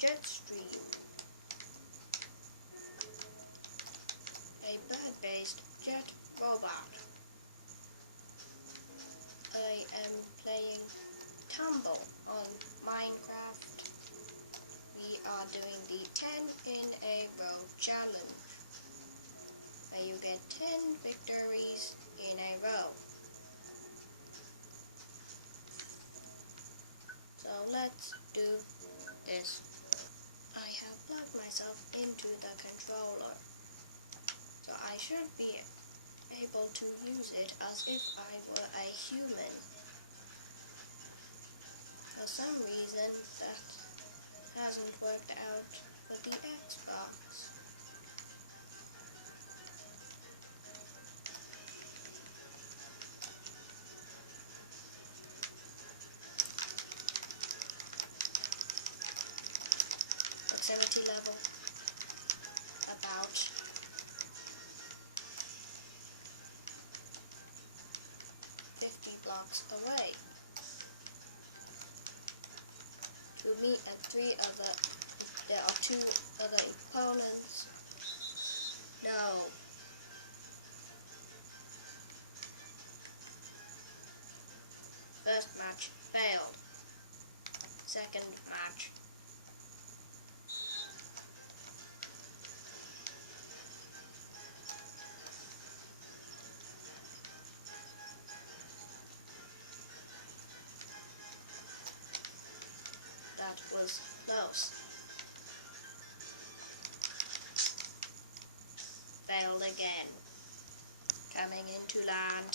JETSTREAM, a bird-based jet robot. I am playing Tumble on Minecraft. We are doing the 10 in a row challenge, where you get 10 victories in a row. So let's do this. I have plugged myself into the controller, so I should be able to use it as if I were a human. For some reason that hasn't worked out with the Xbox. Proximity level about 50 blocks away. To meet there are 2 other opponents. No. First match failed. Second match. That was close. Failed again. Coming into land.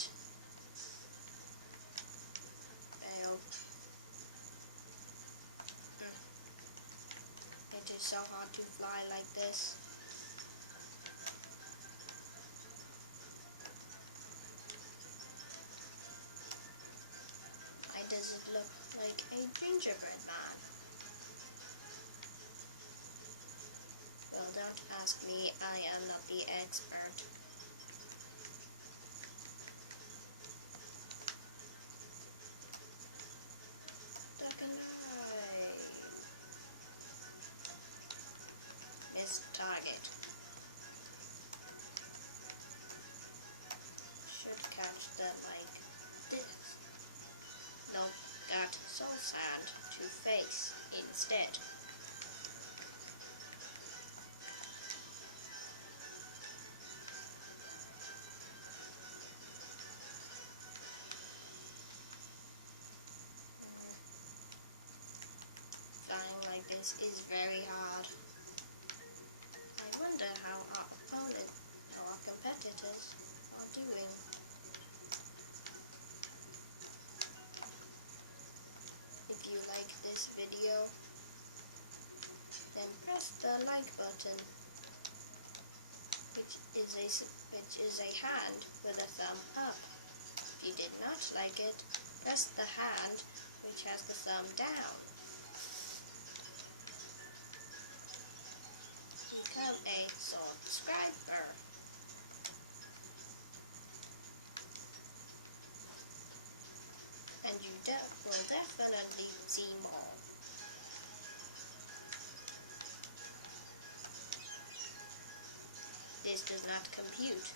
Failed. It is so hard to fly like this. Why does it look like a gingerbread man? Well, don't ask me, I am not the expert. Duck and dive. Missed target. Should catch them like this. Nope, got soul sand to face instead. Flying like this is very hard. I wonder how our competitors are doing. If you like this video, then press the like button, which is a hand with a thumb up. If you did not like it, press the hand which has the thumb down. Become a subscriber. And you will definitely see more. This does not compute.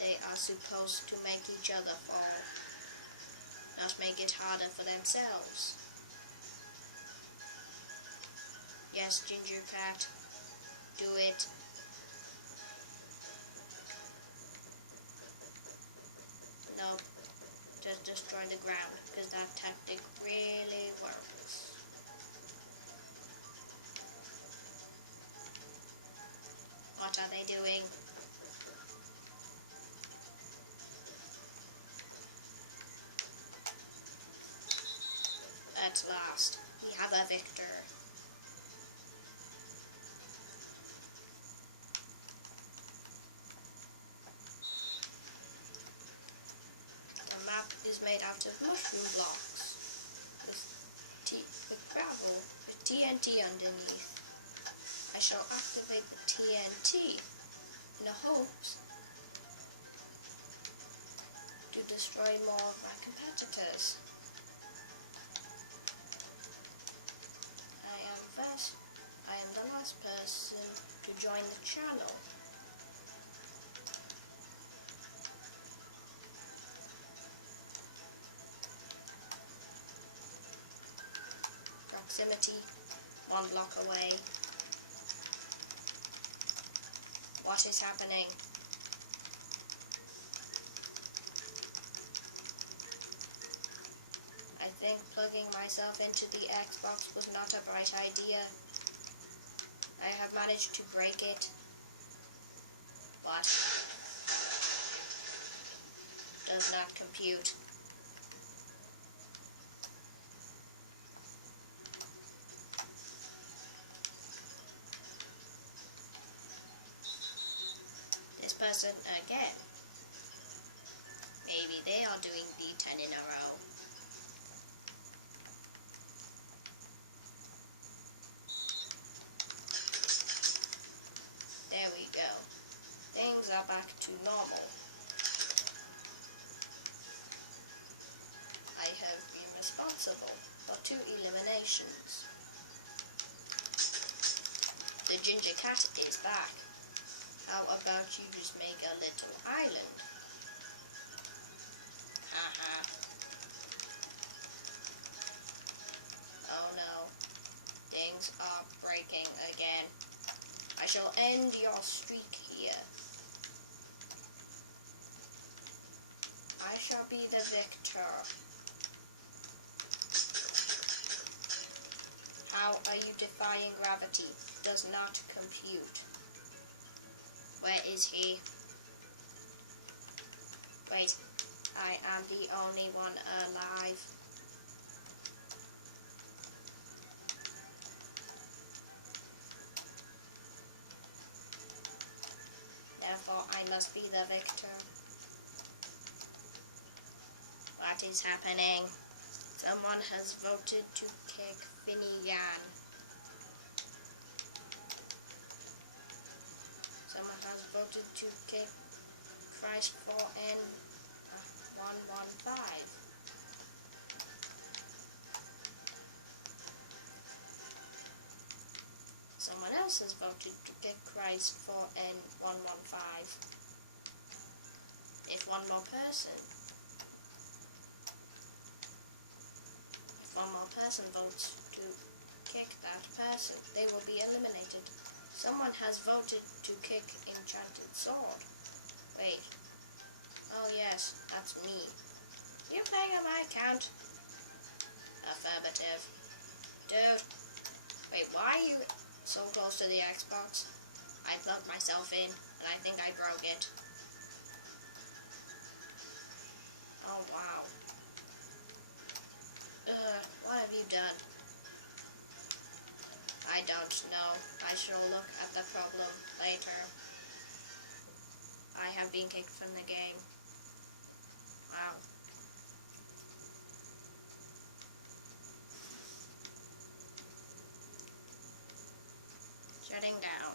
They are supposed to make each other fall, not make it harder for themselves. Yes, Ginger Cat, do it. Nope, just destroy the ground, because that tactic really works. What are they doing? At last, we have a victor. The map is made out of mushroom blocks with gravel with TNT underneath. I shall activate the TNT in the hopes to destroy more of my competitors. I am first proximity, 1 block away. What is happening? I think plugging myself into the Xbox was not a bright idea. I have managed to break it, but does not compute. This person again. Maybe they are doing the 10 in a row. There we go. Things are back to normal. I have been responsible for 2 eliminations. The ginger cat is back. How about you just make a little island? Haha. Oh no. Things are breaking again. I shall end your streak here. I shall be the victor. How are you defying gravity? Does not compute. Where is he? Wait, I am the only one alive. Therefore, I must be the victor. What is happening? Someone has voted to kick Finny Yan. Someone has voted to kick Christ 4N 115. Someone else has voted to kick Christ 4N 115. If one more person votes to kick that person, they will be eliminated. Someone has voted to kick Enchanted Sword. Wait. Oh yes, that's me. You playing on my account? Affirmative. Dude. Wait, why are you so close to the Xbox? I plugged myself in, and I think I broke it. Oh wow. What have you done? I don't know. I shall look at the problem later. I have been kicked from the game. Wow. Shutting down.